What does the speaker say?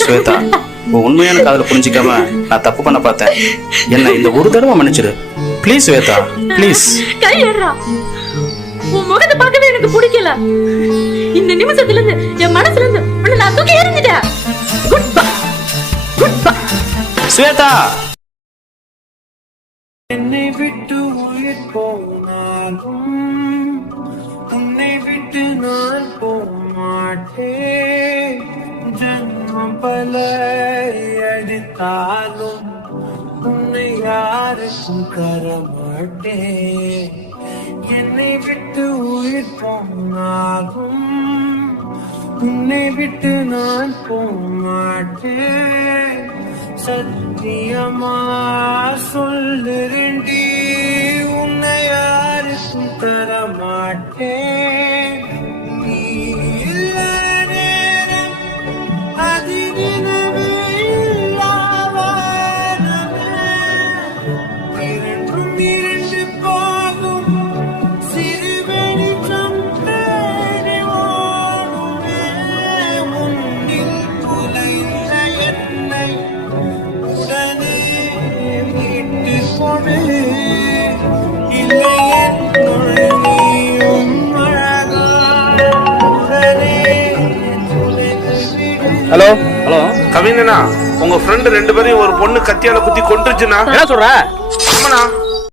ஸ்வேதா உன் உண்மையான காதலை புரிஞ்சிக்காம நான் தப்பு பண்ண பார்த்தேன். என்ன இந்த ஒரு தடவை மன்னிச்சிடு ப்ளீஸ் ஸ்வேதா ப்ளீஸ் கையேறா உன் முகத்தை பார்க்கவே எனக்கு பிடிக்கல. இந்த நிமிஷத்துல இருந்து என் மனசுல இருந்து உன்னை நான் தூக்கி எறிஞ்சிட்டேன். Goodbye goodbye Shweta. என்னை விட்டு உயிர் போனாலும் ஜென்மம் பல அடித்தாலும் உன்னை யாருக்கும் தரமாட்டேன். என்னை விட்டு உயிர் போனாலும் உன்னை விட்டு நான் போமாட்டேன் சத்தியமா சொல்லுறேன்டி உன்னை யாருக்கும் தரமாட்டேன். ஹலோ ஹலோ கவிஞனா உங்க ஃப்ரெண்டு ரெண்டு பேரையும் ஒரு பொண்ணு கத்தியால குத்தி கொண்டுச்சுனா என்ன சொல்ற? ஆமாண்ணா